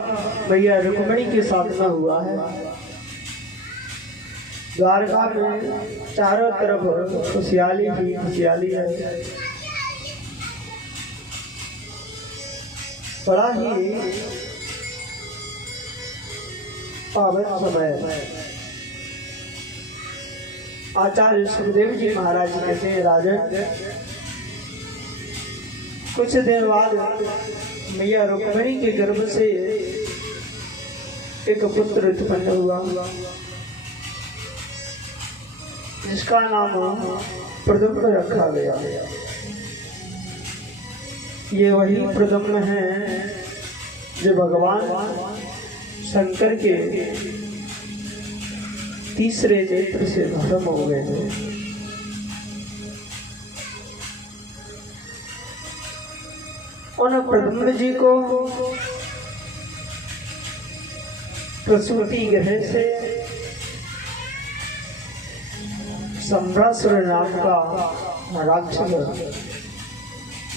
भैया रुक्मिणी के साथ में हुआ है। द्वारका में चारों तरफ खुशहाली ही खुशहाली है। बड़ा ही पावन समय। आचार्य सुखदेव जी महाराज कहते हैं, राजन कुछ देर बाद मैया रुक्मिणी के गर्भ से एक पुत्र उत्पन्न हुआ, जिसका नाम प्रद्युम्न रखा गया। ये वही प्रद्युम्न है जो भगवान शंकर के तीसरे नेत्र से भस्म हो गए हैं। उन प्रद्युम्न जी को प्रसूति गृह से सम्रासुर नाम का राक्षस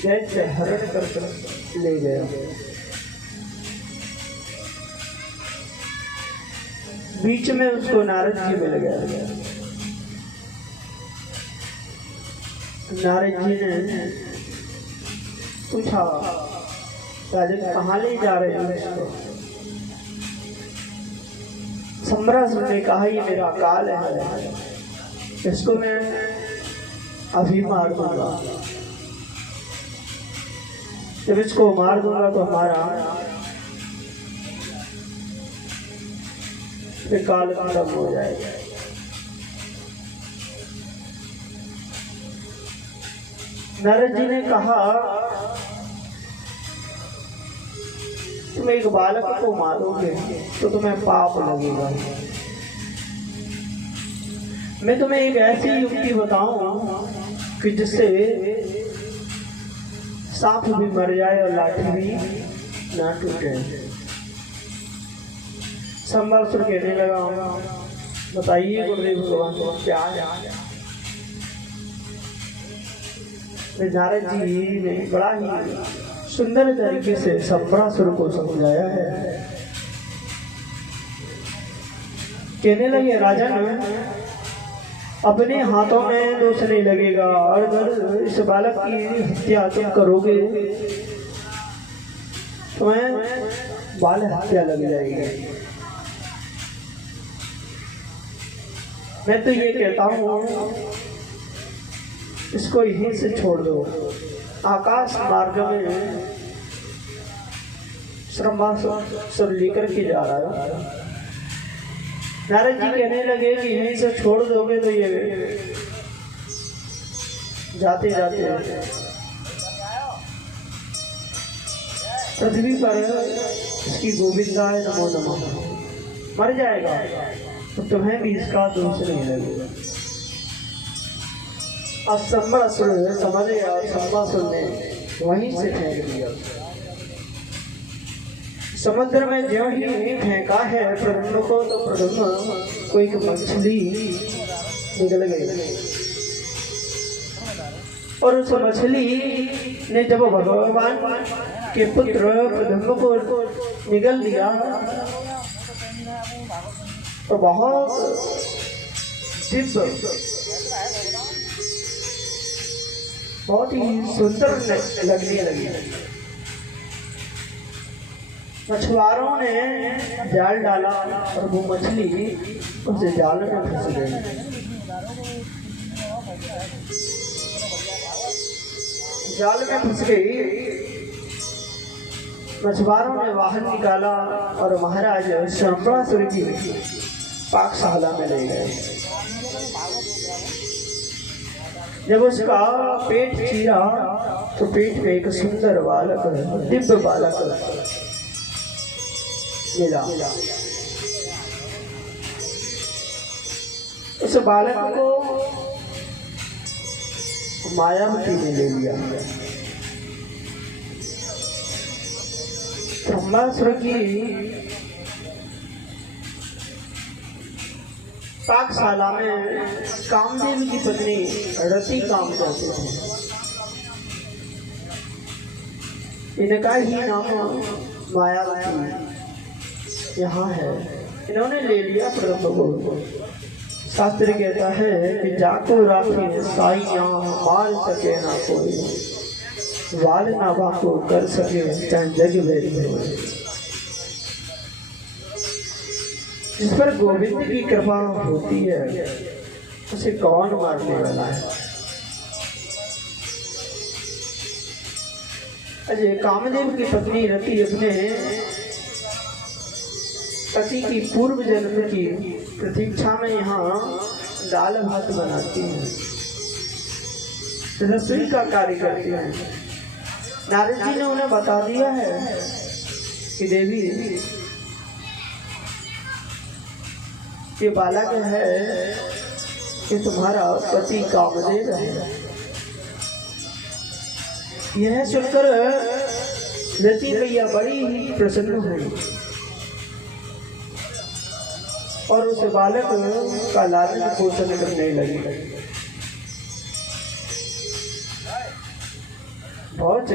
दैत्य हरण कर ले गया। बीच में उसको नारद जी मिल गया। नारद जी ने पूछा, राजन कहाँ ले जा रहे हैं इसको? सम्रासुर ने कहा, ये मेरा काल है, इसको मैं अभी मार दूंगा। जब इसको मार दूंगा तो हमारा फिर काल खत्म हो जाएगा। नारद जी ने कहा, तुम एक बालक को मारोगे तो तुम्हें पाप लगेगा। मैं तुम्हें एक ऐसी युक्ति बताऊं कि जिससे सांप भी मर जाए और लाठी भी ना टूटे। सम्रासुर कहने लगा, बताइए गुरुदेव भगवान क्या है? नारद जी ने बड़ा ही सुंदर तरीके से सम्रासुर को समझाया है। कहने लगे, राजन अपने हाथों में दोष नहीं लगेगा, और अगर इस बालक की हत्या तुम करोगे तुम्हें बाल हत्या लग जाएगी। मैं तो ये कहता हूँ इसको यहीं से छोड़ दो। आकाश मार्ग में सम्रासुर लेकर के जा रहा है। नारद जी कहने लगे कि यहीं से छोड़ दोगे तो ये जाते जाते पृथ्वी पर इसकी गोविंदाय नमो नमः मर जाएगा, तो तुम्हें भी इसका दोष नहीं लगेगा। अब सम्रासुर समझ गया, सम्रासुर ने वहीं से फेंक दिया। समुद्र में ज्यों ही फेंका है प्रद्युम्न को, तो प्रद्युम्न को एक मछली निकल गई, और उस मछली ने जब भगवान के पुत्र प्रद्युम्न को निगल लिया तो बहुत दिव्य, बहुत ही सुंदर लगने लगी। मछुआरों ने जाल डाला और वो मछली उस जाल में फंस गई। जाल में फंस गई। मछुआरों ने वाहन निकाला और महाराज सम्रासुर की पाकशाला में ले गए। जब उसका पेट चीरा तो पेट में एक सुंदर बालक, दिव्य बालक मिला। उस बालक को मायावती ने ले लिया। सम्रासुर की पाकशाला में कामदेव की पत्नी रति काम करती थी। इनका ही नाम मायावती यहाँ है, इन्होंने ले लिया प्रभु को। शास्त्र कहता है कि जाको राखी साइया मार सके ना कोई, वाल ना बाको कर सके चाहे जग वेरी हो। जिस पर गोविंद की कृपा होती है उसे कौन मारने वाला है। अजय कामदेव की पत्नी रति अपने पति की पूर्व जन्म की प्रतीक्षा में यहाँ दाल भात बनाती है, रसोई का कार्य करती है। नारद जी ने उन्हें बता दिया है कि देवी ये बालक है कि तुम्हारा पति कामदेव है। यह सुनकर रति मैया बड़ी ही प्रसन्न हुई और उस बालक का लालन पोषण करने लगी। बहुत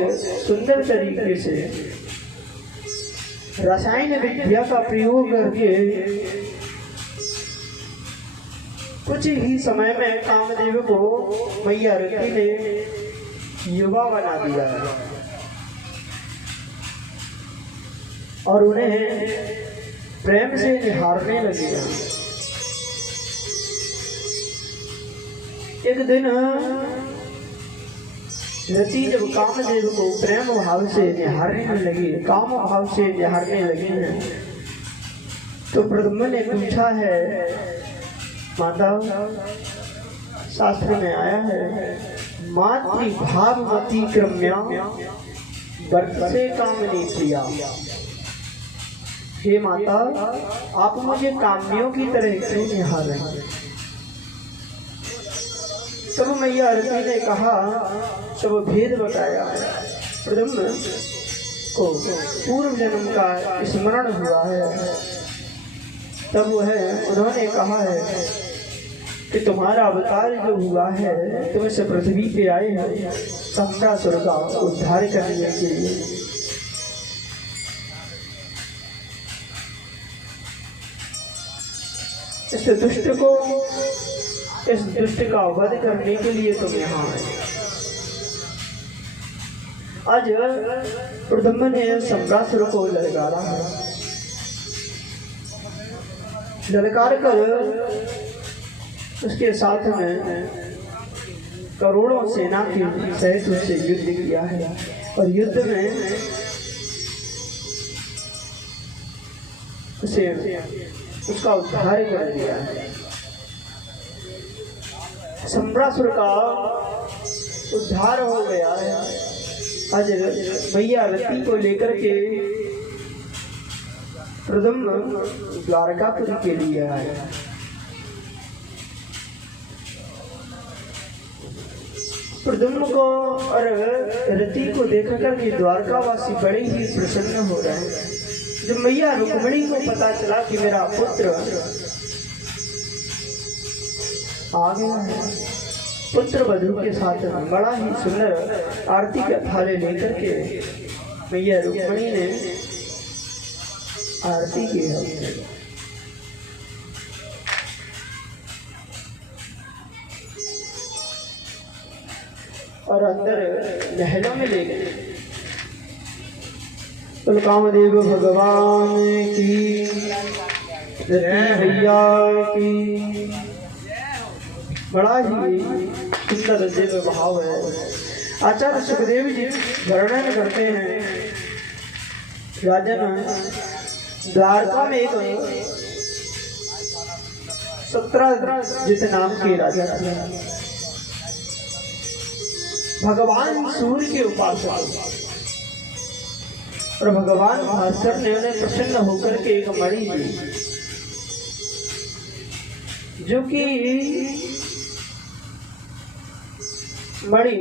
सुंदर तरीके से रसायन विद्या का प्रयोग करके कुछ ही समय में कामदेव को मैया रति ने युवा बना दिया है और उन्हें प्रेम से निहारने लगे। एक दिन रति जब कामदेव को प्रेम भाव से निहारने लगी, काम भाव से निहारने लगे हैं, तो प्रद्युम्न ने पूछा है, माता शास्त्र में आया है मातृ भावमती क्रम्या वर्तसे कामनी प्रिया। हे माता, आप मुझे कामनियों की तरह क्यों निहार रहे हैं। तब मैया रति ने कहा, सब भेद बताया। प्रद्युम्न को पूर्व जन्म का स्मरण हुआ है। तब उन्होंने कहा है कि तुम्हारा अवतार जो हुआ है तुम इस पृथ्वी पे आए हैं शंबरासुर का उद्धार करने के लिए। इस दुष्ट का वध करने के लिए तुम यहाँ आए। आज प्रद्युम्न ने शंबरासुर को ललकारा है। ललकार कर उसके साथ में करोड़ों सेना के सहित उससे युद्ध किया है और युद्ध में उसे उसका उद्धार कर दिया है। शंबरासुर का उद्धार हो गया है। आज मैया रति को लेकर के प्रद्युम्न द्वारकापुरी के लिए आए। प्रद्युम्न को और रति को देखकर के द्वारकावासी बड़े ही प्रसन्न हो रहे हैं। जब मैया रुक्मिणी को पता चला कि मेरा पुत्र आ गया है, पुत्र वधू के साथ बड़ा ही सुंदर आरती का थाले लेकर के मैया रुक्मिणी ने आरती की है। और अंदर महलों में ले गए। तो कामदेव भगवान की, रति भैया की, बड़ा ही सुंदर दिव्य भाव है। आचार्य सुखदेव जी वर्णन करते हैं, राजन द्वारका में एक 17 नाम के राजा थे। भगवान सूर्य के उपासक और भगवान भास्कर ने उन्हें प्रसन्न होकर के एक मणि दी, जो कि मणि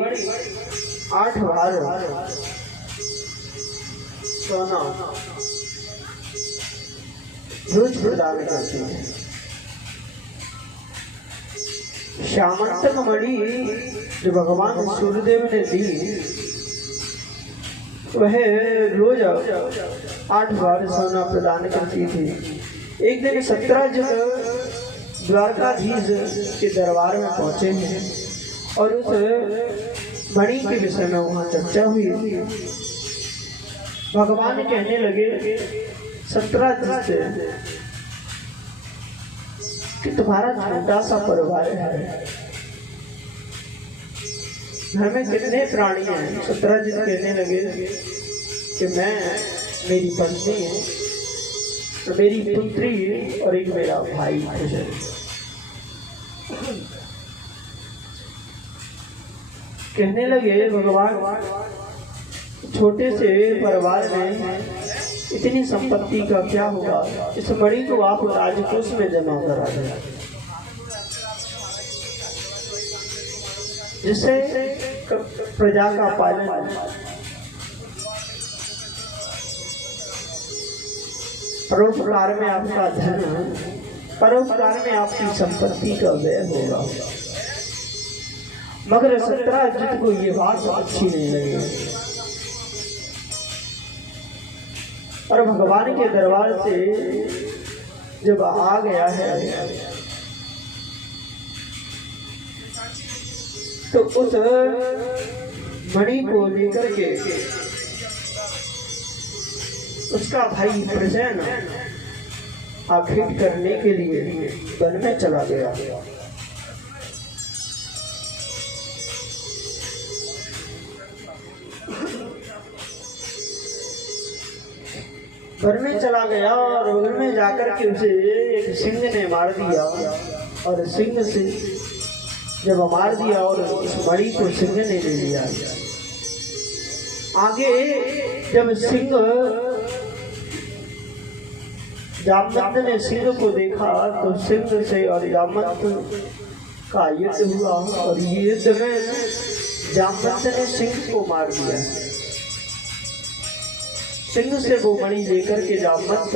8 बार सोना रोज प्रदान करती है। श्यामंतक मणि जो भगवान सूर्यदेव ने दी, वह रोज 8 बार सोना प्रदान करती थी। एक दिन सत्यराज द्वारकाधीश के दरबार में पहुंचे हैं और उस मणि के विषय में वहां चर्चा हुई। भगवान कहने लगे सत्यराज से कि तुम्हारा छोटा सा परिवार है, घर में कितने प्राणी हैं? सत्यराज कहने लगे कि मैं, मेरी पत्नी, मेरी पुत्री और एक मेरा भाई है। कहने लगे भगवान छोटे से परिवार में इतनी संपत्ति का क्या होगा, इस मणि को आप राजकोष में जमा करा दें जिससे प्रजा का पालन, परोपकार में आपका धन, परोपकार में आपकी संपत्ति का व्यय होगा। मगर सत्यराज को ये बात अच्छी नहीं लगी और भगवान के दरबार से जब आ गया है तो उस मणि को लेकर के उसका भाई प्रसेन आखेट करने के लिए वन में चला गया। वन में चला गया और वन में जाकर के उसे एक सिंह ने मार दिया और सिंह से जब मार दिया और उस मणि को सिंह ने ले लिया। आगे जब सिंह, जामवंत ने सिंह को देखा तो सिंह से और जामवंत का युद्ध हुआ और युद्ध में जामवंत ने सिंह को मार दिया। सिंह से वो मणि लेकर के जामवंत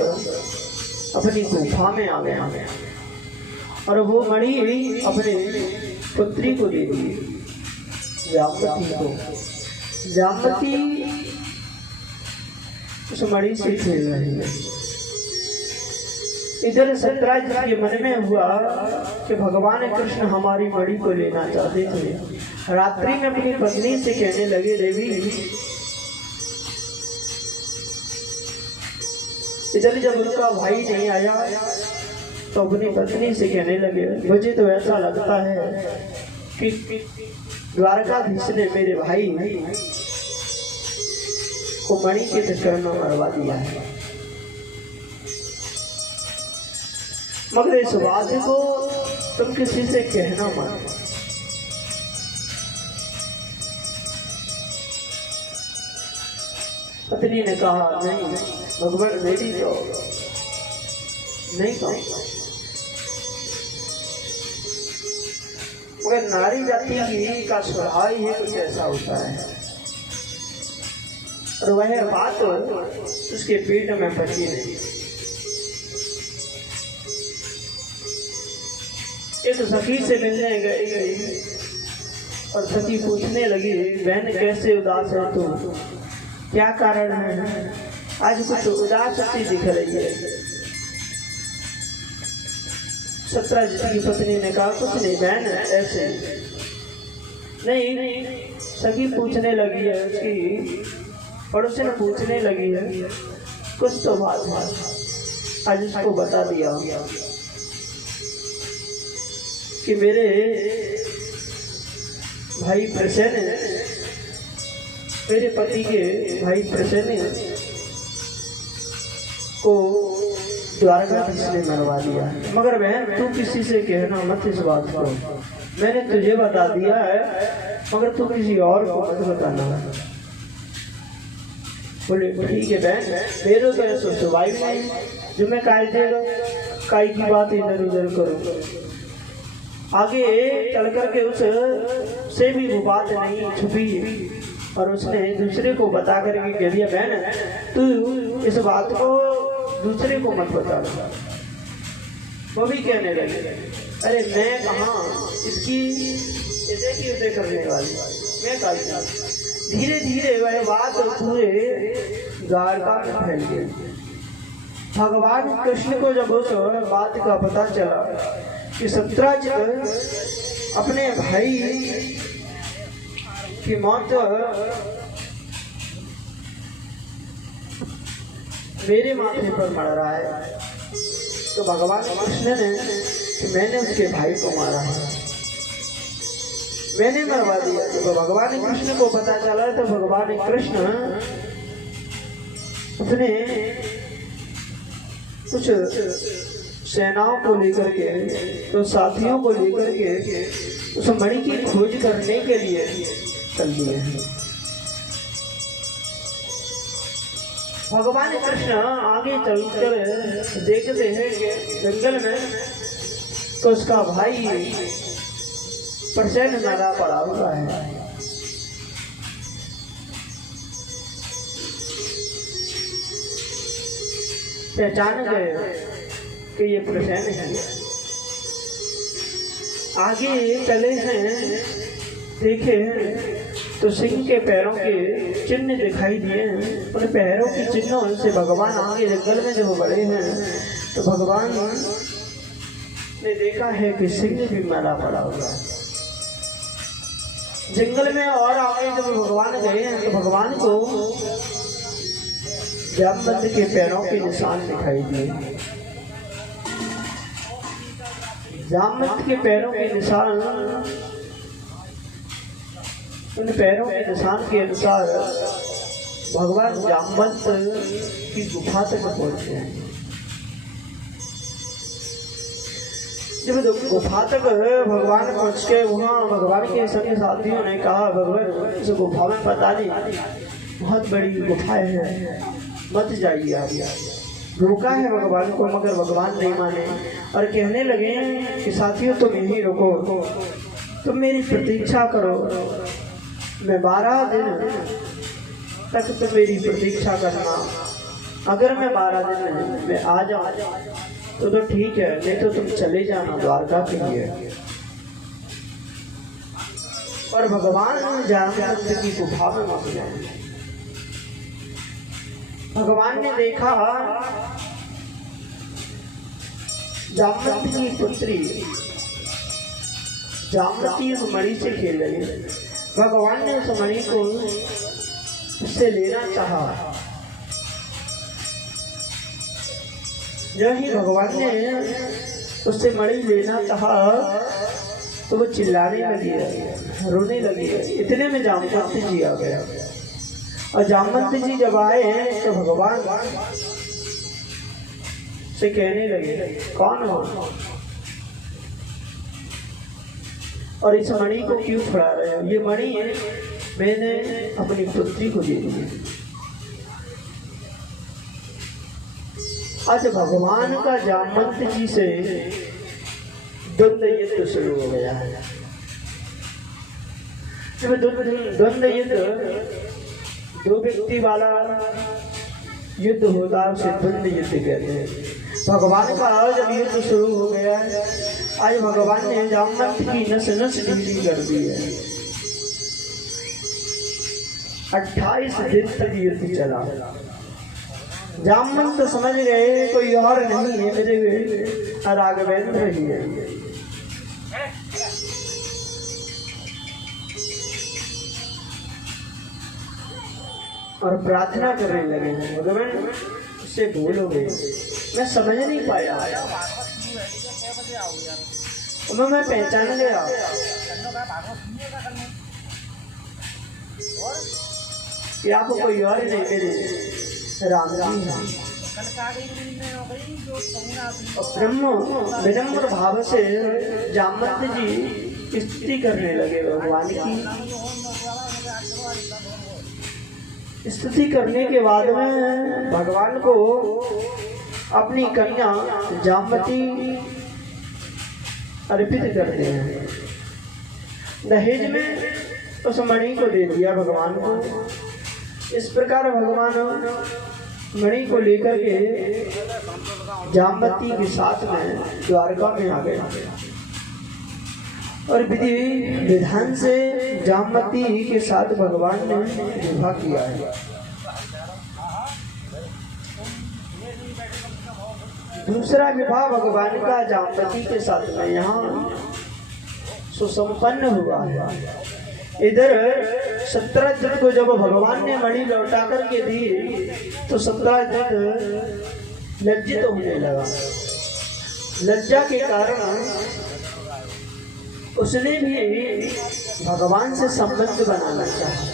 अपनी गुफा में आ गया और वो मणि अपने पुत्री को दे दी, जामवती को। जामवती उस मणि से खेल रही है। इधर सत्यराज के मन में हुआ कि भगवान कृष्ण हमारी मणि को लेना चाहते थे। रात्रि में अपनी पत्नी से कहने लगे, देवी इधर जब उनका भाई नहीं आया तो अपनी पत्नी से कहने लगे, मुझे तो ऐसा लगता है कि द्वारकाधीश ने मेरे भाई को मणि के चक्कर में मरवा दिया है। मगर इस बात को तुम किसी से कहना मत। पत्नी ने कहा, नहीं भगवान मेरी तो नहीं कहूँगा। मगर नारी जाति का स्वभाव ही कुछ ऐसा होता है और वह बात उसके पेट में पची नहीं। एक सखी से मिलने गई और सखी पूछने लगी, बहन कैसे उदास है तू, क्या कारण है, आज कुछ उदास सी दिख रही है। सत्यराज की पत्नी ने कहा, कुछ नहीं बहन, ऐसे नहीं। सखी पूछने लगी है, उसकी पड़ोसन पूछने लगी है, कुछ तो बात है। आज उसको बता दिया कि मेरे भाई प्रसेन, मेरे पति के भाई प्रसेन को द्वारकाधीश ने मरवा दिया। मगर बहन तू किसी से कहना मत इस बात को, मैंने तुझे बता दिया है मगर तू किसी और को मत बताना। बोले ठीक है बहन, मेरे तो ऐसा सुभाई नहीं जो मैं काय की बात इधर उधर करूँ। आगे चल करके उस से भी वो बात नहीं छुपी और उसने दूसरे को बता करके कह दिया, बहन तू इस बात को दूसरे को मत बताना। वो भी कहने लगे, अरे मैं कहाँ इसकी इसे की उसे करने वाली, मैं कहा। धीरे धीरे वह बात पूरे द्वारका में फैल गई। भगवान कृष्ण को जब उस बात का पता चला कि सत्राजित अपने भाई की मौत मेरे माथे पर मर रहा है, तो भगवान कृष्ण ने कि मैंने उसके भाई को मारा है, मैंने मरवा दिया। तो भगवान कृष्ण को पता चला तो भगवान कृष्ण अपने कुछ सेनाओं को लेकर के, तो साथियों को लेकर के उस मणि की खोज करने के लिए चल दिए हैं। भगवान कृष्ण आगे चलकर देखते हैं कि जंगल में तो उसका भाई प्रसन्न मरा पड़ा हुआ है। पहचान गए कि ये प्रसन्न है। आगे चले हैं, देखे तो सिंह के पैरों के चिन्ह दिखाई दिए हैं। उन पैरों के चिन्हों से भगवान आगे जंगल में जब बढ़े हैं तो भगवान ने देखा है कि सिंह भी मरा पड़ा हुआ है जंगल में। और आगे जब भगवान गए हैं तो भगवान को जामवंत के पैरों के निशान दिखाई दिए। जामवंत के पैरों के निशान, उन पैरों के निशान के अनुसार भगवान जामवंत की गुफा तक पहुंचे हैं। जब गुफा तक भगवान पहुंच के वहाँ भगवान के सभी साथियों ने कहा, भगवान इस गुफा में पता नहीं बहुत बड़ी गुफा है, मत जाइए आप। रोका है भगवान को, मगर भगवान नहीं माने और कहने लगे कि साथियों तुम यहीं रुको, तुम मेरी प्रतीक्षा करो, मैं 12 दिन तक तुम मेरी प्रतीक्षा करना। अगर मैं 12 दिन में आ जाऊं तो ठीक है, नहीं तो तुम चले जाना द्वारका के लिए। और भगवान जामवंत की गुफा में घुस गए। भगवान ने देखा जामवंत की पुत्री जामवती उस मणि से खेल रही है। भगवान ने उस मणि को उससे लेना चाहा। जब ही भगवान ने उससे मणि लेना चाहा तो वो चिल्लाने लगी, रोने लगी। इतने में जामवंत जी आ गया। और जामवंत जी जब आए तो भगवान से कहने लगे, कौन हो और इस मणि को क्यों छुड़ा रहे हो? ये मणि मैंने अपनी पुत्री को दे दी। आज भगवान का जामवंत जी से द्वंद्व युद्ध शुरू हो गया है। जब द्वंद्व युद्ध दो व्यक्ति वाला युद्ध होता है उसे द्वंद्व युद्ध कहते हैं। भगवान का जब युद्ध शुरू हो गया है, आज भगवान ने जामवंत की नस नस ढीली कर दी है। 28 दिन तक युद्ध चला। जामवंत समझ गए कोई और नहीं है, मेरे राघवेंद्र ही है। और प्रार्थना करने लगे, भगवान उससे बोलोगे। मैं समझ नहीं पाया, मैं पहचान गया कि आप कोई और नहीं, मेरे राम जी हैं। ब्रह्म विनम्र भाव से जामवंत जी स्तुति करने लगे भगवान की। स्तुति करने के बाद में भगवान को अपनी कन्या जामवती अर्पित करते हैं। दहेज में उस मणि को दे दिया भगवान को। इस प्रकार भगवान मणि को लेकर के जामवती के साथ में द्वारका में आ गए और विधि विधान से जामवती के साथ भगवान ने विवाह किया है। दूसरा विवाह भगवान का जामवती के साथ में यहाँ सुसंपन्न हुआ है। इधर सत्राजित को जब भगवान ने मणि लौटा करके दी तो सत्राजित लज्जित होने लगा। लज्जा के कारण उसने भी भगवान से संबंध बनाना चाहा।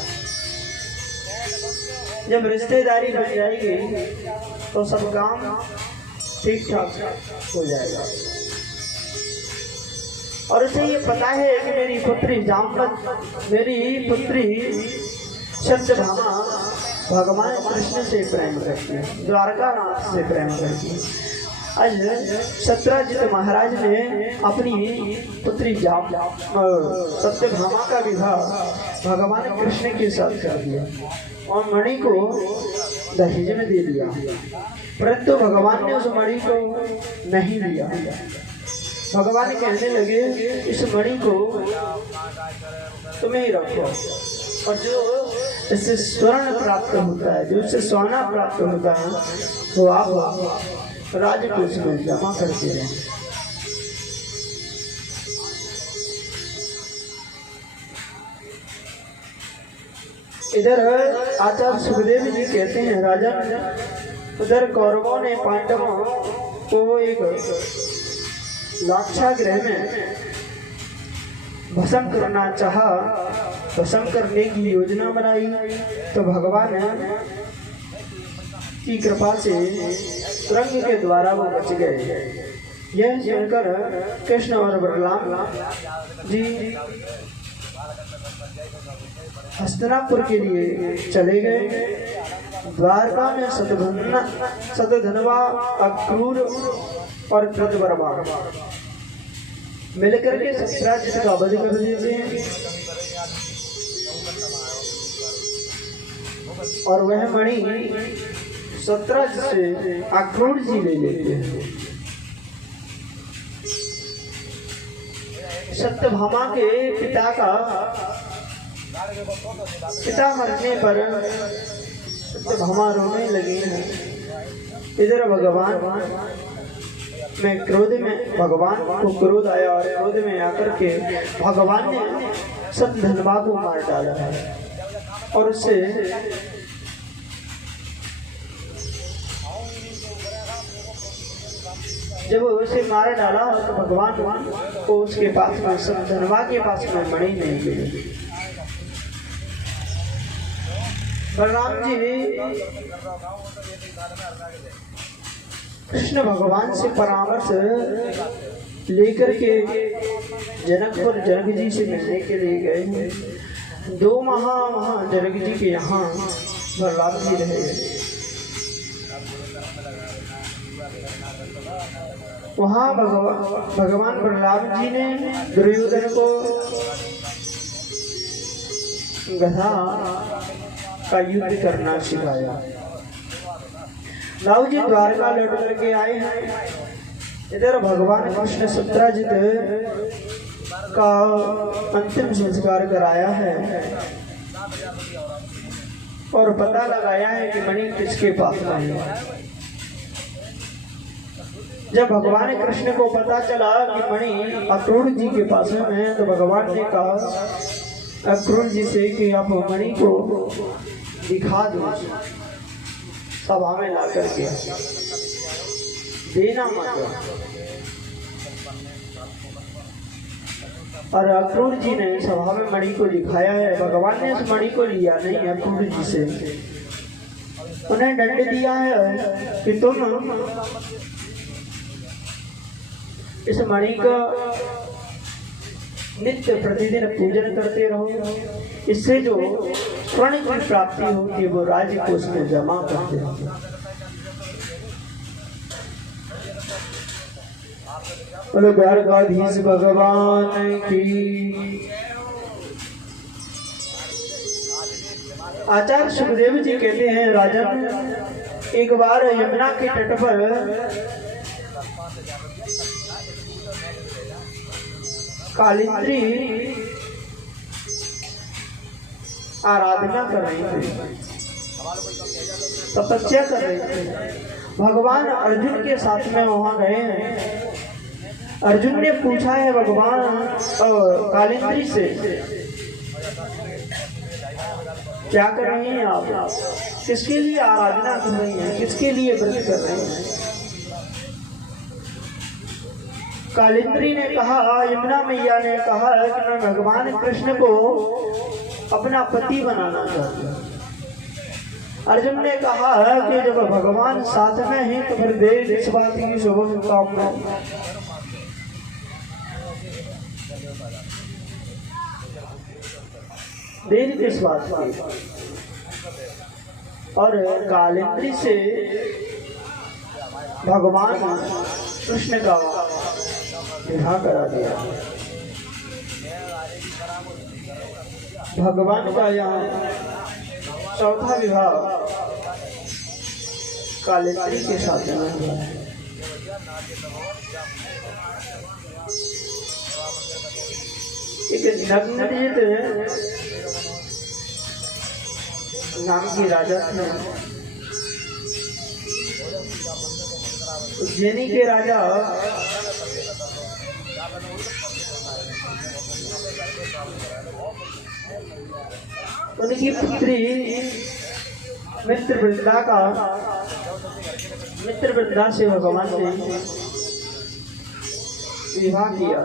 जब रिश्तेदारी बन जाएगी तो सब काम ठीक ठाक हो जाएगा। और उसे ये पता है कि मेरी पुत्री जामवत, मेरी पुत्री सत्यभामा भगवान कृष्ण से प्रेम करती है, द्वारकानाथ से प्रेम करती है। आज सत्राजित महाराज ने अपनी पुत्री सत्यभामा का विवाह भगवान कृष्ण के साथ कर दिया और मणि को दहेज में दे दिया, परंतु भगवान ने उस मणि को नहीं लिया। भगवान कहने लगे इस मणि को तुम्हें ही रखो, और जो इससे स्वर्ण प्राप्त होता है, जो इससे सोना प्राप्त होता है, वो आप राजकोष में जमा करते रहें। इधर आचार्य सुखदेव जी कहते हैं, राजन उधर कौरवों ने पांडवों को एक लाक्षागृह में भस्म करना चाहा। भस्म करने की योजना बनाई तो भगवान की कृपा से रंग के द्वारा वो बच गए। यह सुनकर कृष्ण और बलराम जी हस्तिनापुर के लिए चले गए। द्वारका में शतधन्वा, अक्रूर और कृतवर्मा मिलकर के सत्राजित का वध कर देते हैं और वह मणि सत्राजित से अक्रूर जी ले लेते हैं। सत्यभामा के पिता मरने पर सत्यभामा रोने लगी है। इधर भगवान में भगवान को क्रोध आया और क्रोध में आकर के भगवान ने सत्यधन्वा को मार डाला है और उससे जब उसे मार डाला तो भगवान को उसके पास में सत्यधन्वा के पास में मणि नहीं मिली। बलराम जी कृष्ण भगवान से परामर्श लेकर के जनकपुर जनक जी से मिलने के लिए गए। 2 माह वहाँ जनक जी के यहाँ बलराम जी रहे। वहाँ भगवान बलराम जी ने दुर्योधन को गधा का युद्ध करना सिखाया। राव जी द्वारका लौट करके आए हैं। इधर भगवान कृष्ण सत्राजित का अंतिम संस्कार कराया है और पता लगाया है कि मणि किसके पास है। जब भगवान कृष्ण को पता चला कि मणि अक्रूर जी के पास में है तो भगवान ने कहा अक्रूर जी से कि आप मणि को दिखा दो, सभा में ला करके देना मत। और अक्रूर जी ने सभा में मणि को दिखाया है। भगवान ने उस मणि को लिया नहीं, अक्रूर जी से उन्हें दंड दिया है कि तुम इस मणि का नित्य प्रतिदिन पूजन करते रहो, इससे जो स्वर्ण की प्राप्ति होगी वो राज्य को उसमें जमा करते रहो। बोलो द्वारकाधीश भगवान की। आचार्य सुखदेव जी कहते हैं, राजन एक बार यमुना के तट पर कालिंदी आराधना कर रही थी, तपस्या कर रही थी भगवान अर्जुन के साथ में वहां गए हैं। अर्जुन ने पूछा है भगवान कालिंद्री से, क्या कर रही हैं आप, किसके लिए आराधना कर रही हैं, किसके लिए व्रत कर रही हैं। कालिंद्री ने कहा, यमुना मैया ने कहा कि मैं भगवान कृष्ण को अपना पति बनाना चाहती हूँ। अर्जुन ने कहा कि जब भगवान साथ में हैं तो फिर देर इस बात की शुभकामना। देर किस बात की। और कालिंद्री से भगवान कृष्ण का विवाह करा दिया। भगवान का यहाँ चौथा विवाह कालिंद्री के साथ में हुआ है। एक नग्नजित नाम की राजा थे। उज्जैनी के राजा उनकी पुत्री मित्रवृंदा से भगवान ने विवाह किया।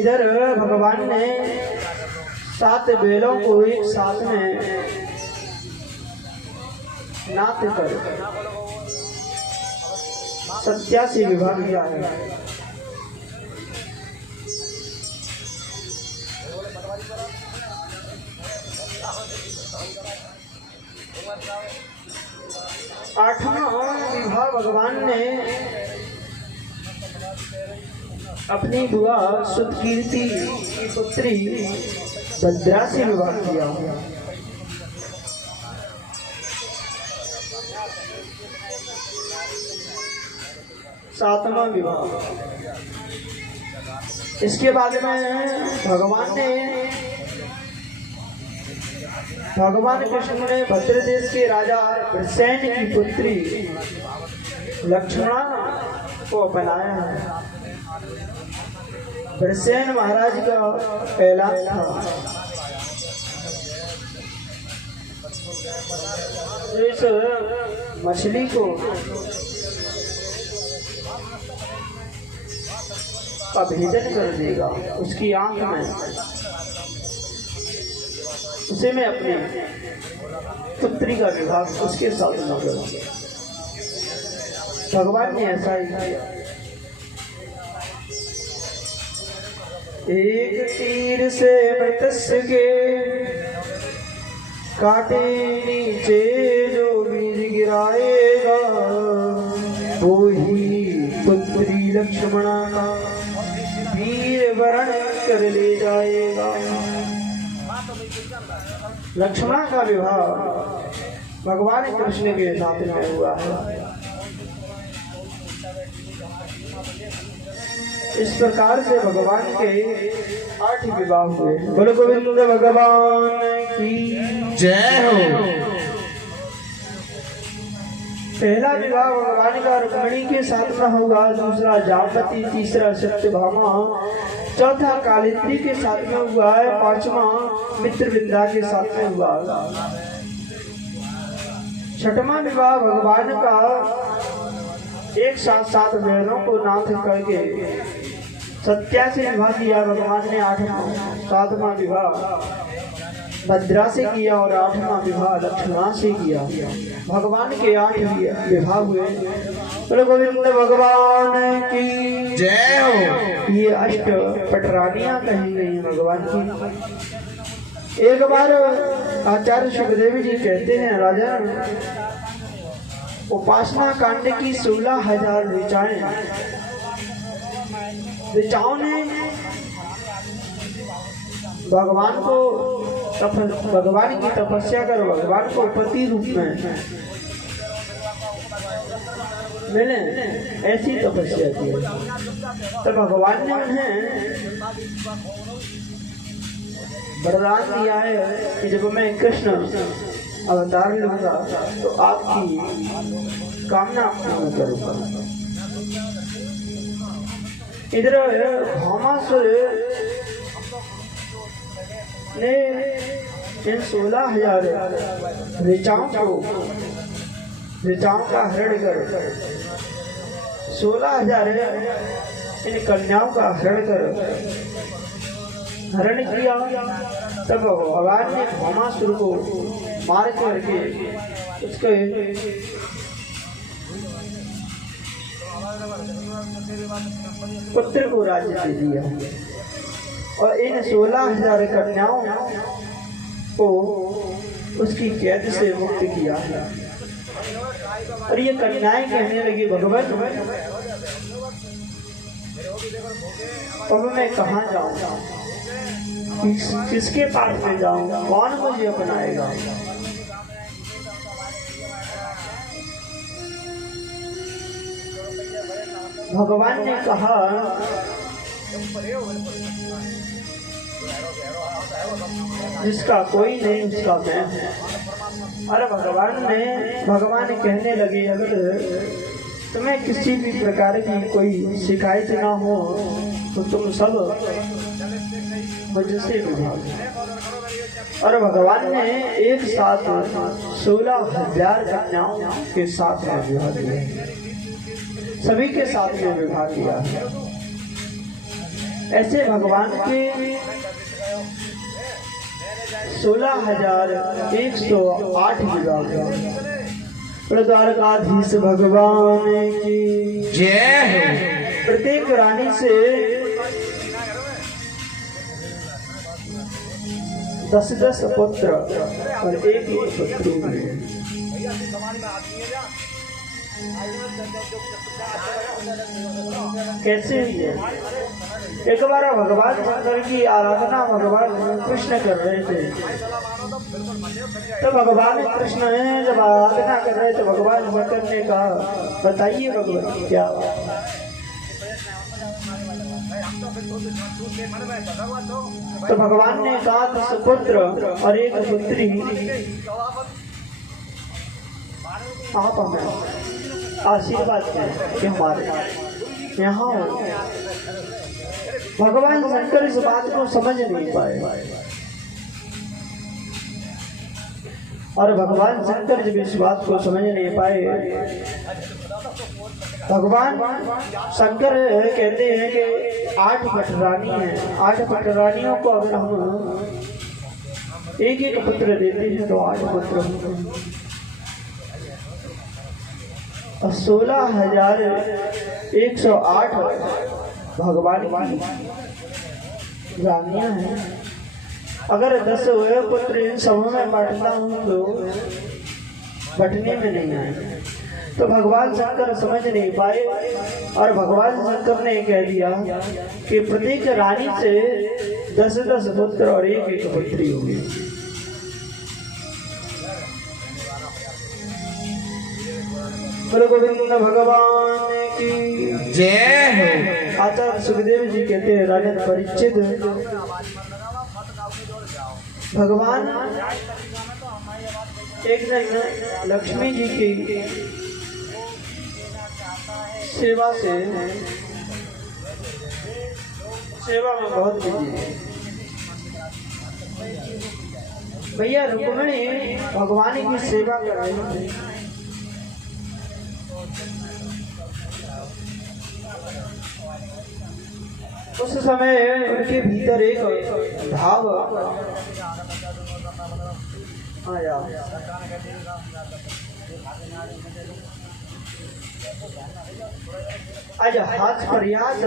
इधर भगवान ने 7 बेलों को एक साथ में नाथ कर 87 विवाह किया है। आठवां विवाह भगवान ने अपनी बुआ सुतकीर्ति की पुत्री भद्रा से विवाह किया। सातवां विवाह। इसके बाद में भगवान कृष्ण ने भद्र देश के राजा वृषसेन की पुत्री लक्ष्मणा को अपनाया है। वृषसेन महाराज का पहला था। इस मछली को का भेदन कर देगा उसकी आंख में, उसे मैं अपनी पुत्री का विवाह उसके साथ न करूंगा। भगवान ने ऐसा ही किया। एक तीर से मृत्युस्य के काटे नीचे जो बीज गिराएगा, वो ही पुत्री लक्ष्मणा का वीर वरण कर ले जाएगा। लक्ष्मणा का विवाह भगवान कृष्ण के साथ में हुआ है। इस प्रकार से भगवान के 8 विवाह हुए। बोलो गोविंद भगवान की जय हो। पहला विवाह भगवान का रुक्मिणी के साथ में होगा, दूसरा जामवती, तीसरा सत्यभामा, चौथा कालिंदी के साथ में हुआ है, पांचवा मित्रवृंदा के साथ में हुआ। छठवां विवाह भगवान का एक साथ 7 बहनों को नाथ करके 87 विवाह किया भगवान ने। 7वां विवाह भद्रा से किया और 8वां विवाह लक्ष्मणा से किया। भगवान के 8 विवाह हुए। बोलो गोविंद भगवान की जय हो। ये 8 पटरानियां कही गई हैं भगवान की। एक बार आचार्य सुखदेव जी कहते हैं, राजा उपासना कांड की 16,000 ऋचाओं ने भगवान की तपस्या कर भगवान को पति रूप में मिले, ऐसी तपस्या की। तो भगवान ने उन्हें वरदान दिया है कि जब मैं कृष्ण अवतार लूंगा तो आपकी कामना पूर्ण करूंगा। इधर भौमासुर ने इन 16,000 ऋचाओं का हरण कर 16,000 इन कन्याओं का हरण किया। तब भगवान ने भौमासुर को मार करके उसके पुत्र को राज्य दे दिया और इन 16,000 कन्याओं को उसकी कैद से मुक्त किया। और ये कन्याएं कहने लगी, भगवान अब मैं कहाँ जाऊँ, किसके पास में जाऊँ, कौन मुझे अपनाएगा। भगवान ने कहा जिसका कोई नहीं उसका मैं हूँ। अरे भगवान कहने लगे, अगर तुम्हें किसी भी प्रकार की कोई शिकायत ना हो तो तुम सब मुझसे विवाह। और भगवान ने एक साथ 16,000 कन्याओं के साथ में विवाह किया, सभी के साथ में विवाह किया। ऐसे भगवान के 16,108 विवाह। द्वारकाधीश भगवान की जय हो। प्रत्येक रानी से 10-10 पुत्र और एक पुत्री हुए। कैसे हुई? एक बार भगवान शंकर की आराधना भगवान कृष्ण कर रहे थे, तो भगवान कृष्ण जब आराधना कर रहे थे, भगवान शंकर ने कहा, बताइए भगवान क्या। तो भगवान ने कहा, 10 पुत्र और एक पुत्री आप हमें आशीर्वाद दें कि हमारे यहाँ हो। भगवान शंकर इस बात को समझ नहीं पाए और भगवान शंकर जब इस बात को समझ नहीं पाए, भगवान शंकर कहते हैं कि 8 पटरानी हैं, 8 पटरानियों को अगर हम एक पुत्र देते हैं तो 8 पुत्र होंगे। और 16,108 भगवान की रानियां हैं। अगर 10 हुए पुत्र इन सबों में बांटता हूँ तो बटने में नहीं आए। तो भगवान शंकर समझ नहीं पाए और भगवान शंकर ने कह दिया कि प्रत्येक रानी से 10-10 पुत्र और एक पुत्री होगी। गोविंद भगवान की जय हो। आचार्य सुखदेव जी कहते हैं, राजन परीक्षित भगवान एक दिन लक्ष्मी जी की सेवा में बहुत बिजी। भैया रुक्मिणी भगवान की सेवा कर रही थी। उस समय उनके भीतर एक भाव आया। आज हाथ प्रयास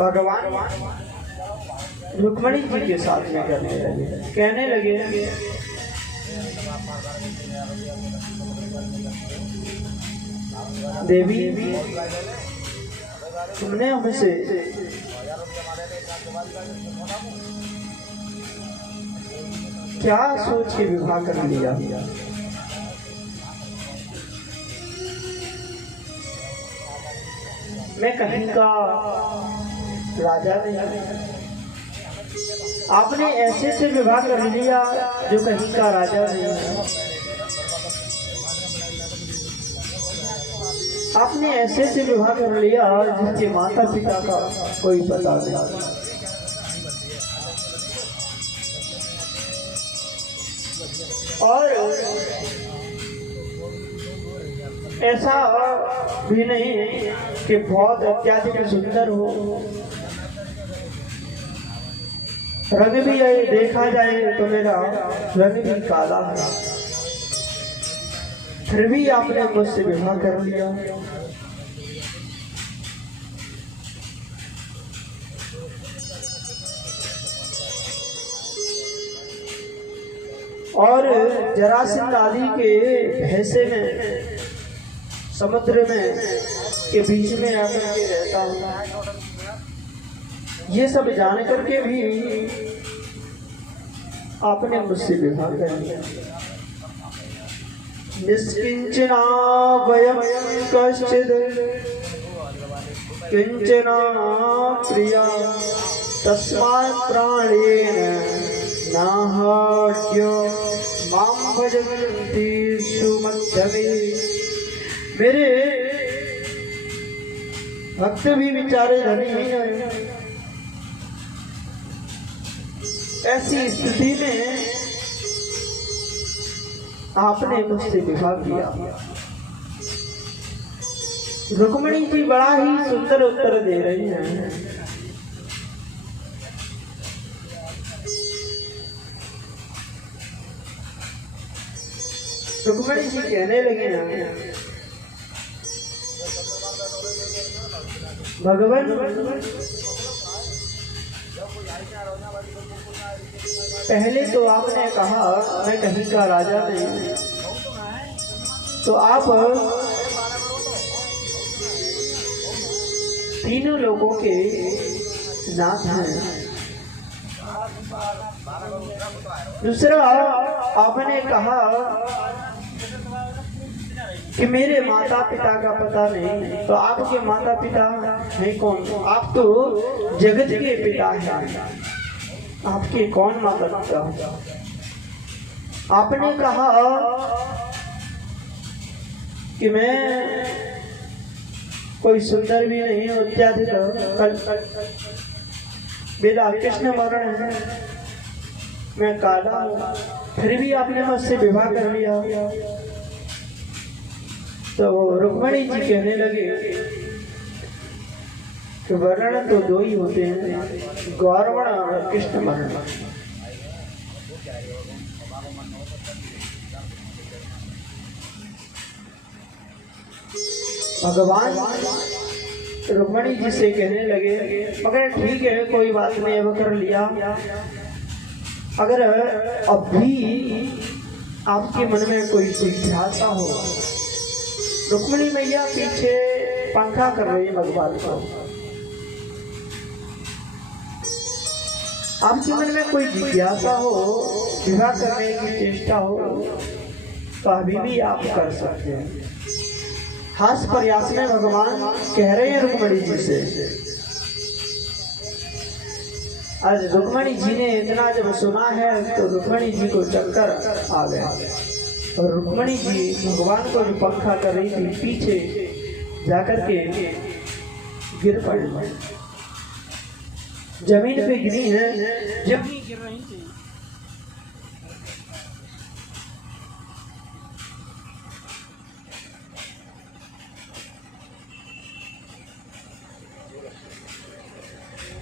भगवान रुक्मिणी जी के साथ में कहने लगे देवी तुमने हमसे क्या सोच के विवाह कर लिया? मैं कहीं का राजा नहीं। आपने ऐसे से विवाह कर लिया जो कहीं का राजा नहीं है। आपने ऐसे से विवाह कर लिया जिसके माता पिता का कोई पता नहीं। और ऐसा भी नहीं कि बहुत अत्याधिक सुंदर हो, रंग भी देखा जाए तो मेरा रंग भी काला है, फिर भी आपने मुझसे विवाह कर लिया। और जरासंध आदि के भैंसे में समुद्र में के बीच में आकर के रहता हूँ, ये सब जान करके भी आपने मुझसे विवाह कर लिया। निष्किंचना वयं कश्चिद् किंचना प्रिया तस्मात् प्राणेन नाहट्यो मां भजन्ति सुमध्यमे। मेरे भक्त भी बेचारे धनी हैं, ऐसी स्थिति में आपने मुझसे विवाह किया। रुक्मिणी जी बड़ा ही सुंदर उत्तर दे रही हैं। रुक्मिणी जी कहने लगे हैं, भगवान पहले तो आपने कहा मैं कहीं का राजा नहीं, तो आप तीनों लोगों के नाथ हैं। दूसरा आपने कहा कि मेरे माता पिता का पता नहीं, तो आपके माता पिता हैं कौन? आप तो जगत के पिता हैं, आपके कौन माता पिता? आपने कहा कि मैं कोई सुंदर भी नहीं हूँ, अत्याधिक मेरा कृष्ण वर्ण है, मैं काला हूँ, फिर भी आपने मुझसे विवाह कर लिया। तो रुक्मिणी जी कहने लगे कि वर्ण तो दो ही होते हैं, गौरवर्ण और कृष्ण वर्ण। भगवान रुक्मिणी जी से कहने लगे मगर ठीक है कोई बात नहीं, अब कर लिया। अगर अब भी आपके मन में कोई जिज्ञासा हो, रुक्मिणी मैया पीछे पंखा कर रही है भगवान को, आपके मन में कोई जिज्ञासा हो, विवाह करने की चेष्टा हो, तो अभी भी आप कर सकते हैं। हास प्रयास में भगवान कह रहे हैं रुक्मिणी जी से। आज रुक्मिणी जी ने इतना जब सुना है तो रुक्मिणी जी को चक्कर आ गया, और रुक्मिणी जी भगवान को जो पंखा कर रही थी पीछे जाकर के गिर पड़ी, जमीन पे गिरी है, जमीन गिर रही थी।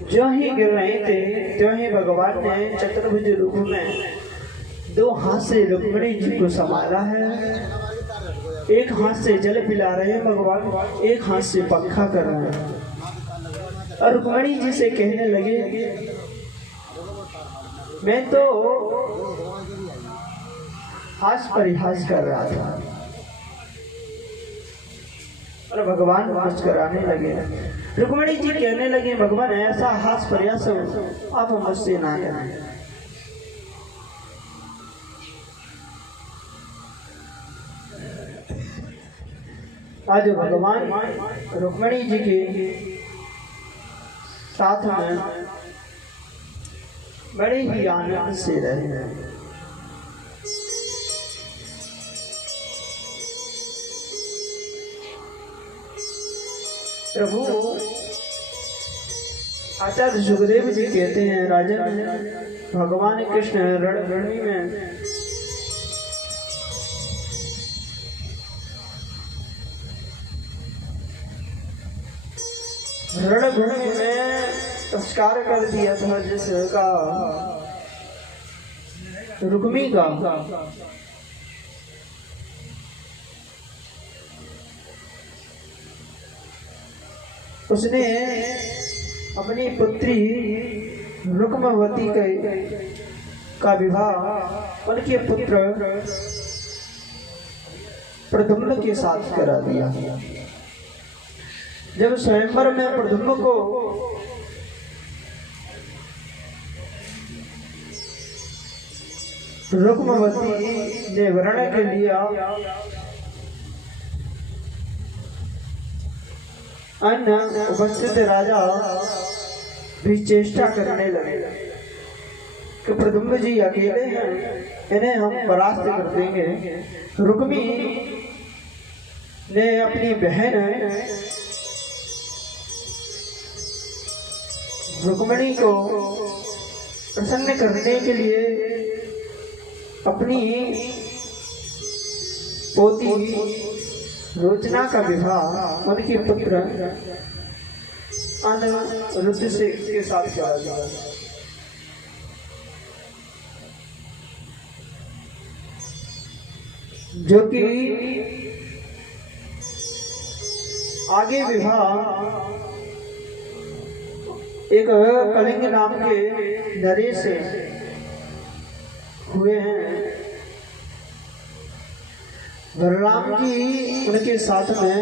जो ही गिर रहे थे त्यों ही भगवान ने चतुर्भुज रूप में दो हाथ से रुक्मिणी जी को संभाला है। एक हाथ से जल पिला रहे हैं भगवान, एक हाथ से पंखा कर रहे हैं। और रुक्मिणी जी से कहने लगे मैं तो हास परिहास कर रहा था, और भगवान मुस्कुराने लगे। रुक्मिणी जी कहने लगे भगवान ऐसा हास प्रयास आप मुझसे ना करें। आज भगवान रुक्मिणी जी के साथ में बड़े ही आनंद से रहे हैं। प्रभु आचार्य सुखदेव जी कहते हैं, राजन भगवान कृष्ण रणभूमि में संस्कार कर दिया था जिसका रुक्मी का। उसने अपनी पुत्री रुक्मवती का विवाह उनके पुत्र प्रद्युम्न के साथ करा दिया। जब स्वयंवर में प्रद्युम्न को रुक्मवती ने वर्ण के लिया, अन्य उपस्थित राजा भी चेष्टा करने लगे कि प्रद्युम्न जी अकेले हैं, इन्हें हम परास्त कर देंगे। रुक्मी ने अपनी बहन रुक्मिणी को प्रसन्न करने के लिए अपनी पोती रोचना का विवाह उनके पुत्र अनिरुद्ध से के साथ किया गया। जो कि आगे विवाह एक कलिंग नाम के नरेश से हुए हैं। बलराम जी उनके साथ में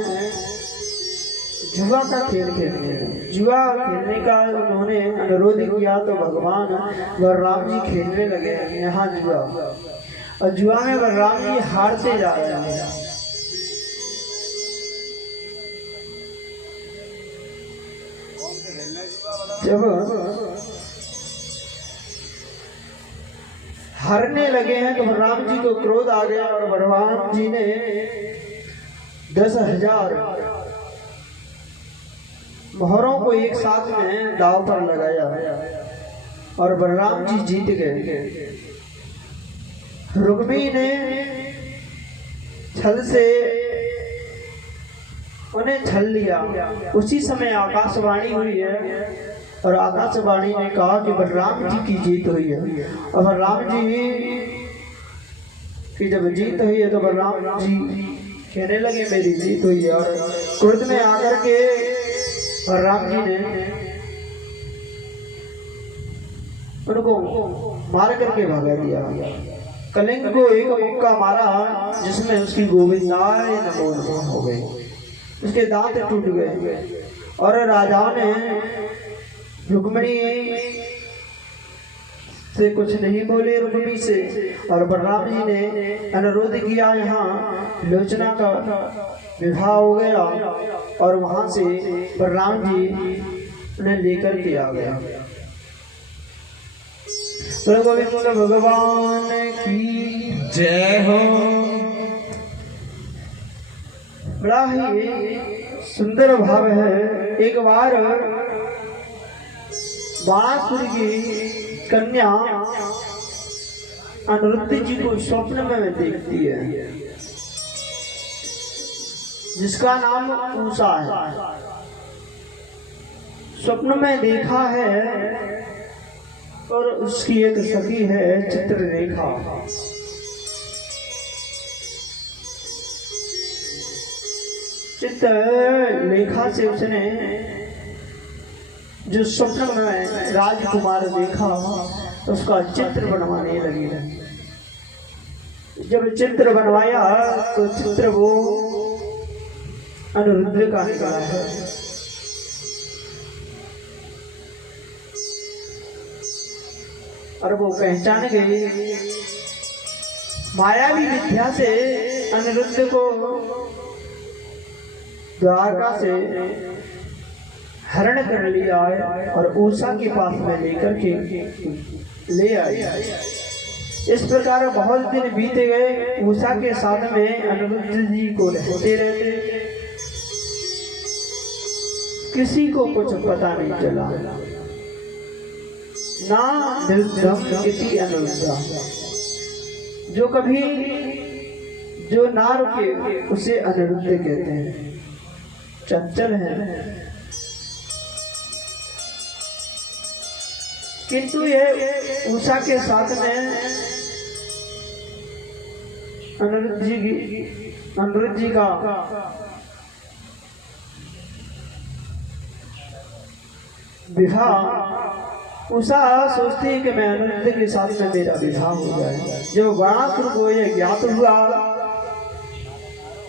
जुआ का खेल खेलने का उन्होंने अनुरोध किया तो भगवान बलराम जी खेलने लगे यहाँ जुआ, और जुआ में बलराम जी हारते जा रहे हैं। जब हारने लगे हैं तो बलराम जी को क्रोध आ गया और बलराम जी ने 10,000 मोहरों को एक साथ में दाव पर लगाया और बलराम जी जीत गए। रुक्मी ने छल से उन्हें छल लिया। उसी समय आकाशवाणी हुई है और आकाशवाणी ने कहा कि बलराम जी की जीत हुई है। और बलराम जी की जब जीत हुई है तो बलराम जी कहने लगे मेरी जीत हुई है, और क्रोध में आकर के बलराम जी ने उनको मार करके भगा दिया। कलिंग को एक मुक्का मारा जिसमें उसकी गोविंदाय नमो नमः हो गई, उसके दांत टूट गए। और राजाओं ने रुक्मिणी से कुछ नहीं बोले, रुक्मी से, और बलराम जी ने अनुरोध किया, यहाँ लोचना का विवाह हो गया और वहां से बलराम जी उन्हें लेकर के आ गया। तो गोविंद भगवान की जय हो। बड़ा ही सुंदर भाव है। एक बार बाणासुर की कन्या अनिरुद्ध जी को स्वप्न में देखती है, जिसका नाम उषा है। स्वप्न में देखा है और उसकी एक सखी है चित्रलेखा। चित्रलेखा से उसने जो स्वप्न में राजकुमार देखा उसका चित्र बनवाने लगी। जब चित्र बनवाया तो चित्र वो अनिरुद्ध का निकला है। और वो पहचान गई। मायावी विद्या से अनिरुद्ध को द्वारका से हरण कर लिया और उषा के पास में लेकर के ले आई। इस प्रकार बहुत दिन बीत गए। उषा के साथ में अनिरुद्ध जी को रहते रहते किसी को कुछ पता नहीं चला। ना निर्धम किसी अनुरुद्धा, जो कभी जो ना रुके उसे अनिरुद्ध कहते हैं, चंचल है। किंतु यह उषा के साथ में अनिरुद्ध जी का विवाह, उषा सोचती है कि मैं अनिरुद्ध के साथ में मेरा विवाह हो जाए। जब बाणासुर को यह ज्ञात हुआ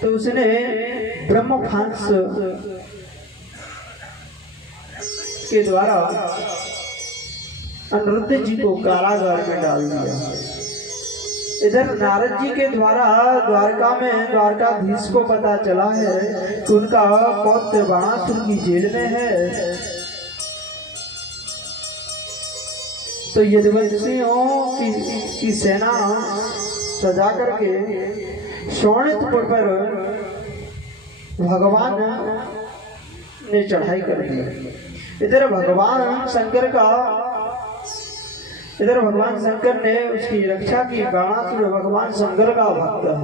तो उसने ब्रह्मफांस के द्वारा अनिरुद्ध जी को कारागार में डाल दिया। इधर नारद जी के द्वारा द्वारका में द्वारकाधीश को पता चला है कि उनका पौत्र बाणासुर की जेल में है। तो यदुवंशियों की सेना सजा करके शोणितपुर पर भगवान ने चढ़ाई कर दी। इधर भगवान शंकर ने उसकी रक्षा की। बाणासुर भगवान शंकर का भक्त है।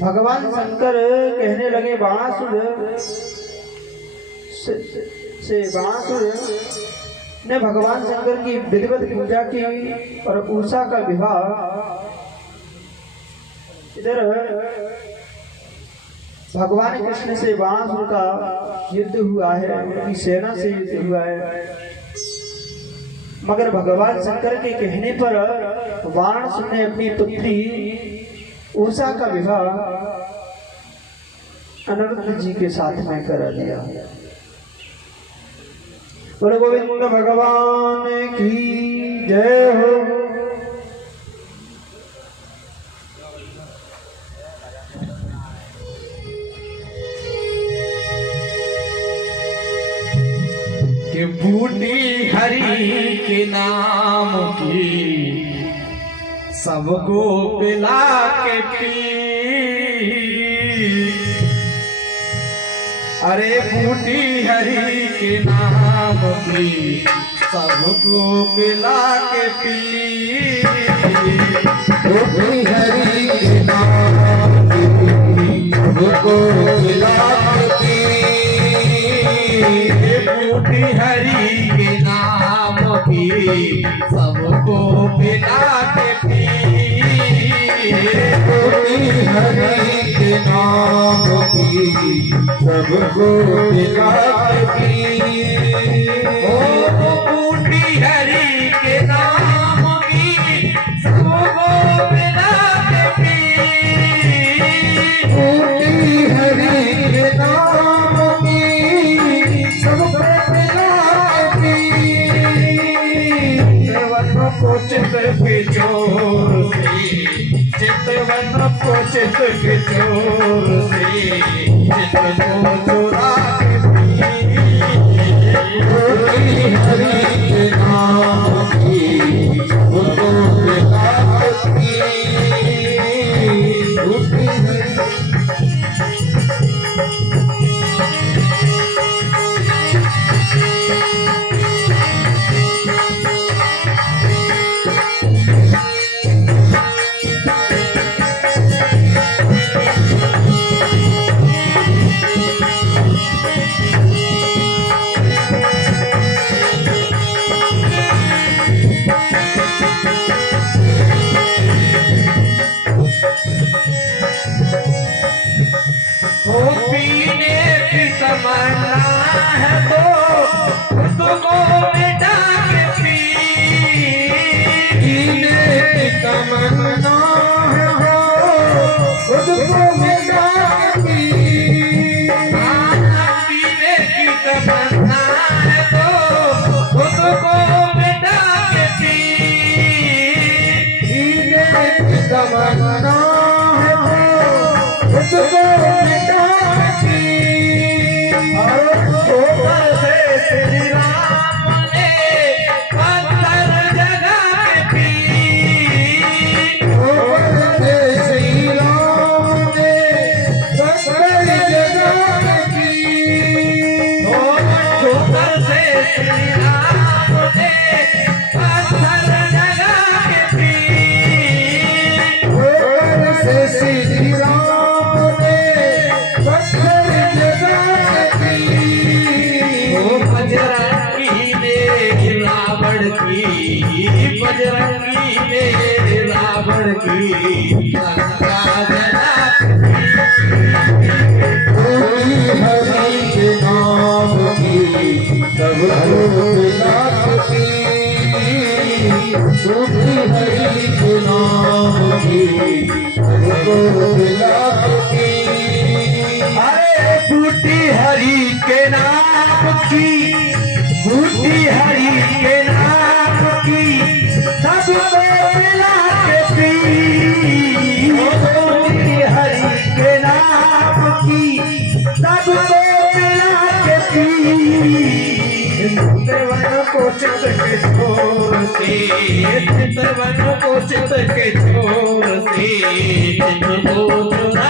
भगवान शंकर कहने लगे बाणासुर से बाणासुर ने भगवान शंकर की विधिवत पूजा की और उषा का विवाह। इधर भगवान कृष्ण से बाणासुर का युद्ध हुआ है, उनकी सेना से युद्ध हुआ है। मगर भगवान शंकर के कहने पर बाणासुर ने अपनी पुत्री उषा का विवाह अनिरुद्ध जी के साथ में करा दिया। बोलो गोविंद भगवान की जय हो। कि बूटी हरि के नाम की सबको पिला के पी। अरे बूटी हरि के नाम की सबको पिला के पी। बूटी हरि के नाम की सबको पिला के पी। बूटी हरि के नाम की सबको पिला के पी। बूटी हरि के नाम की सबको पिला के पी। ओ बूटी हरि के नाम की सबको पिला के पी। बूटी हरि के नाम की सबको पिला के पी। को चित के चोर से चितवन को चित के चोर से चित को चुरा के पी। बूटी हरि के नाम की सबको पिला के पी। बूटी हरि श्री राम की गंगा जलाती हरि के नाम की सब मिलाती सूखी हरि के नाम की सबको मिलाती अरे बूटी हरि के नाम की बूटी हरि के नाम की सबको मिला के पी बूटी हरि के नाम की सबको मिला के पी चितवन को चित के छोर से चितवन को चित के छोर से चित को चुरा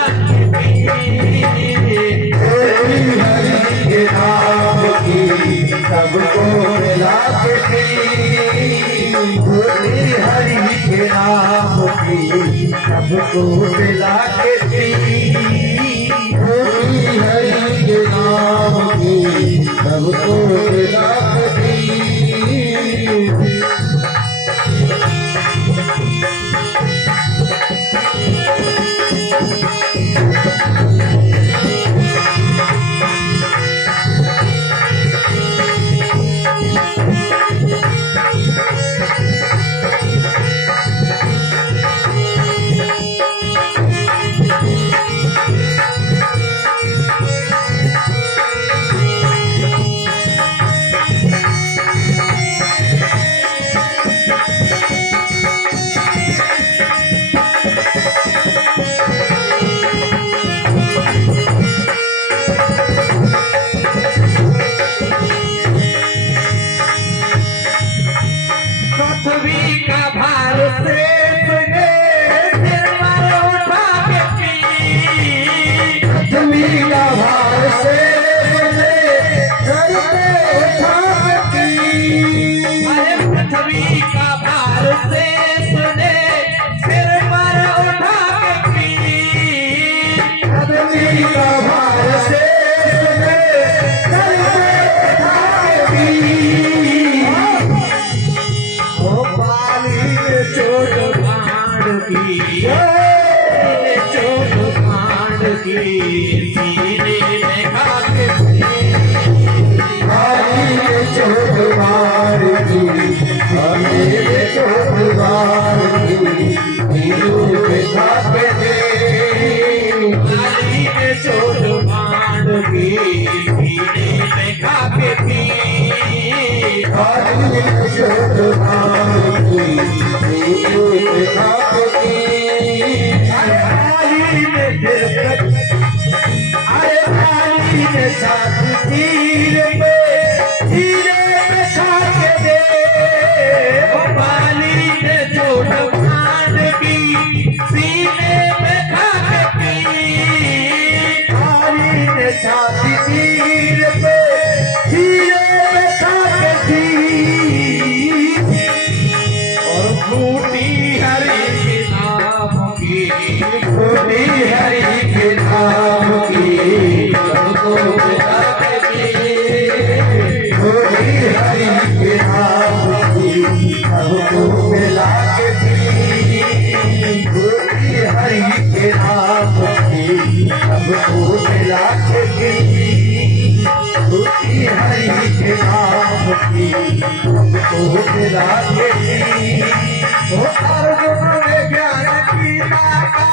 हरि के नाम की सबको मिला के पी हरि के नाम की सबको मिला के पी हरि के नाम की सबको मिला के पी पृथ्वी का भार से सुने सिर पर उठा के पी पृथ्वी का भार से सुने सर पे उठा के पी अरे पृथ्वी का भार से सुने सिर पर उठा के पी पृथ्वी का भार से सुने सर पे उठा के पी चोट कांड की चोट कांड की सीने में खाके चोट मार की चोट मार की में खाके चोट कांड की सीने में खाके थी चोट मार की तीर पे तीरे पे खाके दे पाली ने चोट कांड की सीने में खाके पी पाली ने छाती तीर पे तीरे पे खाके थी और फूटी हरि के नाम की फूटी हरि के नाम की सबको मिला के पी फूटी हरि के नाम की सबको मिला के पी फूटी हरि के नाम की सबको मिला के पी फूटी हरि के नाम की सबको मिला के पी अर्जुन ने ज्ञान की माता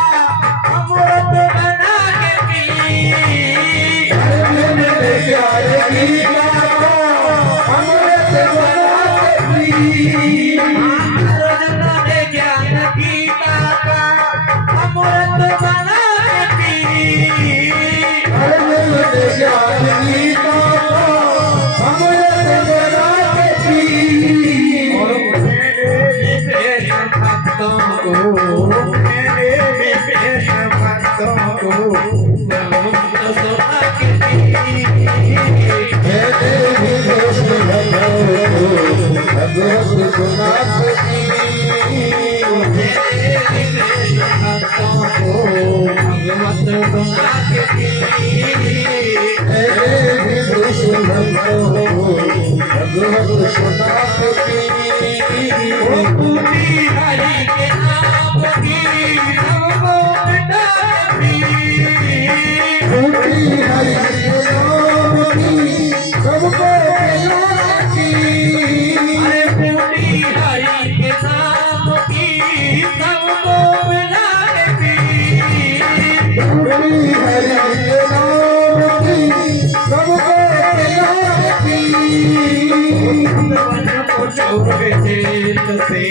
से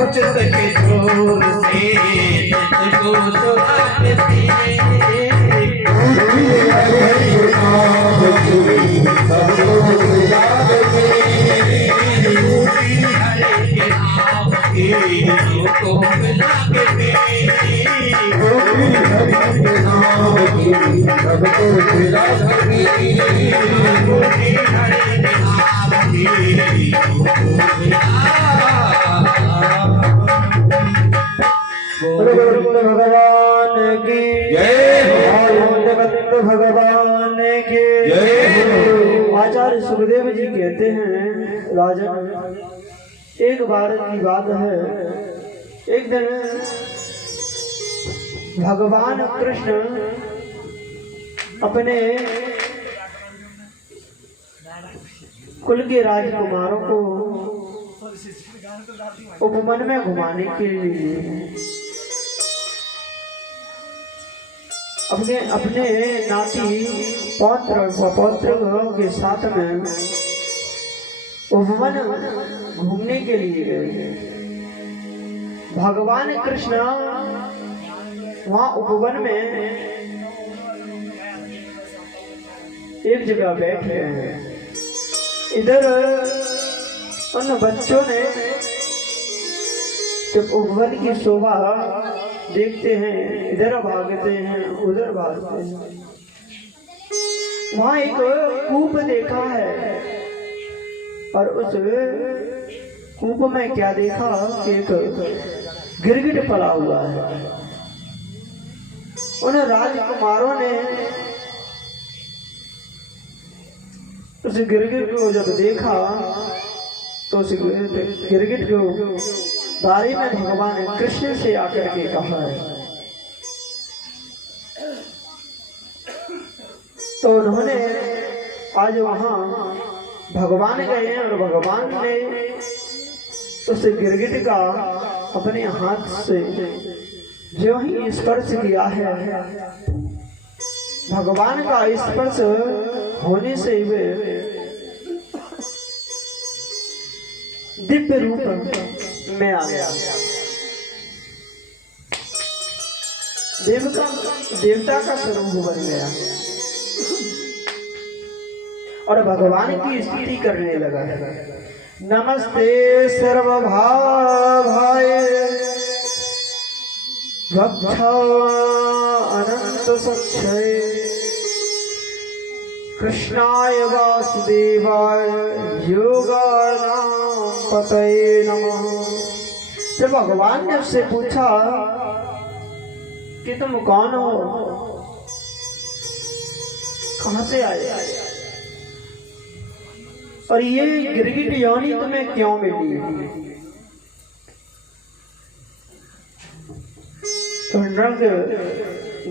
उचित के जोर से तुझको चुराते भगवान की जगत भगवान के आचार्य सुखदेव जी कहते हैं, राजन एक बार की बात है, एक दिन भगवान कृष्ण अपने कुल के राजकुमारों को उपवन में घुमाने के लिए अपने अपने नाती पौत्र के साथ में उपवन घूमने के लिए गए। भगवान कृष्ण वहां उपवन में एक जगह बैठे हैं। इधर उन बच्चों ने जब उपवन की शोभा देखते हैं, इधर भागते हैं उधर भागते हैं। वहां एक कूप देखा है और उस कूप में क्या देखा कि एक गिरगिट पड़ा हुआ है। उन राजकुमारों ने उस गिरगिट को जब देखा तो उस गिरगिट को बारे में भगवान कृष्ण से आकर के कहा है। तो उन्होंने आज वहां भगवान गए हैं और भगवान ने उस गिरगिट का अपने हाथ से जो ही स्पर्श किया है, भगवान का स्पर्श होने से वे दिव्य रूप में आ गया। देवता का स्वरूप बन गया और भगवान की स्तुति करने लगा। नमस्ते सर्वभावाय भक्ता अनंत सच्चय कृष्णाय वासुदेवाय योगानां पतये नमः। जब भगवान ने उससे पूछा कि तुम कौन हो, कहां से आए और ये गिरगिट योनि तुम्हें क्यों मिली? तो नृग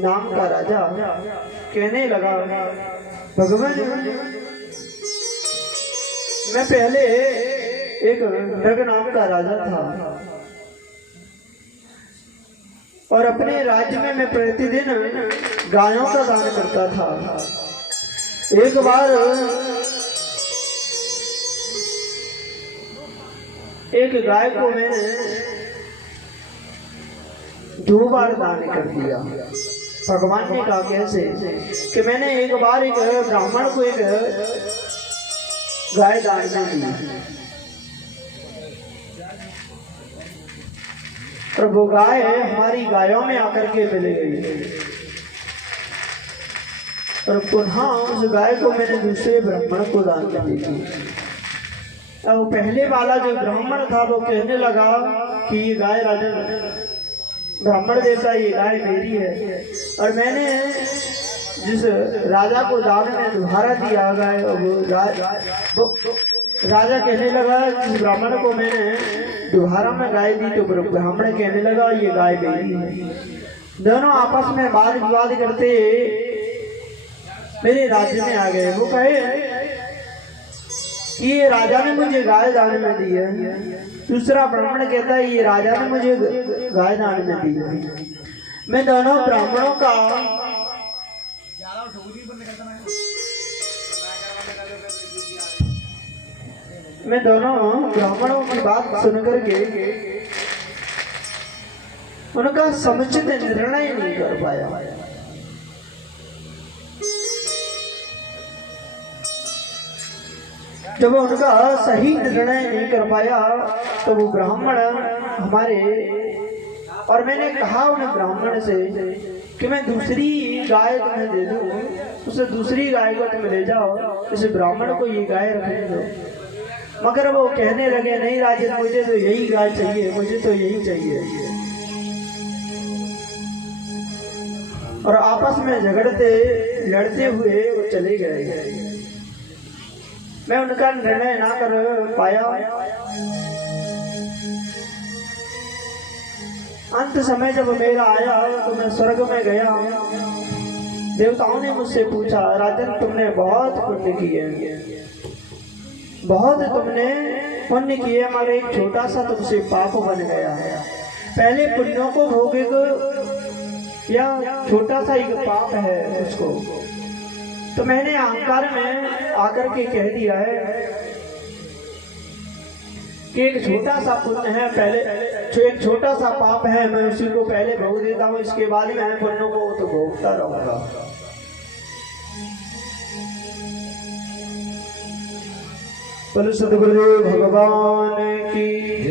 नाम का राजा कहने लगा, भगवान मैं पहले एक नृग नाम का राजा था और अपने राज्य में मैं प्रतिदिन गायों का दान करता था। एक बार एक गाय को मैंने 2 बार दान कर दिया। भगवान ने कहा कैसे? कि मैंने एक बार एक ब्राह्मण को एक गाय दान में दी और वो गाय हमारी गायों में आकर के मिल गई और पुनः उस गाय को मैंने दूसरे ब्राह्मण को दान कर दी। अब पहले वाला जो ब्राह्मण था वो कहने लगा कि ये गाय राजा ब्राह्मण देवता ये गाय मेरी है और मैंने जिस राजा को दान में दोबारा दिया गाय, वो राजा कहने लगा जिस ब्राह्मण को मैंने दोबारा में गाय दी तो ब्राह्मण कहने लगा ये गाय मेरी है। दोनों आपस में वाद विवाद करते मेरे राज्य में आ गए। वो कहे कि ये राजा ने मुझे गाय दान में दी है, दूसरा ब्राह्मण कहता है ये राजा ने मुझे गाय दान में दी है। मैं दोनों ब्राह्मणों का मैं दोनों ब्राह्मणों की बात सुनकर के उनका समुचित निर्णय नहीं कर पाया। जब उनका सही निर्णय नहीं कर पाया तो वो ब्राह्मण हमारे, और मैंने कहा उन ब्राह्मण से कि मैं दूसरी गाय तुम्हें दे दूं, उसे दूसरी गाय को तुम ले जाओ, इस ब्राह्मण को ये गाय रखने दो। मगर वो कहने लगे नहीं राजन, मुझे तो यही गाय चाहिए, मुझे तो यही चाहिए। और आपस में झगड़ते लड़ते हुए वो चले गए। मैं उनका निर्णय ना कर पाया। अंत समय जब मेरा आया तो मैं स्वर्ग में गया। देवताओं ने मुझसे पूछा राजन तुमने बहुत पुण्य किए, बहुत तुमने पुण्य किए, मगर एक छोटा सा तुमसे पाप बन गया है। पहले पुण्यों को भोगेगा या छोटा सा एक पाप है उसको। तो मैंने अहंकार में आकर के कह दिया है कि एक छोटा सा पुण्य है, पहले एक छोटा सा पाप है, मैं उसी को पहले भोग देता हूँ, इसके बाद में मैं पुण्यों को तो भोगता रहूंगा। बोलो सद्गुरुदेव भगवान की।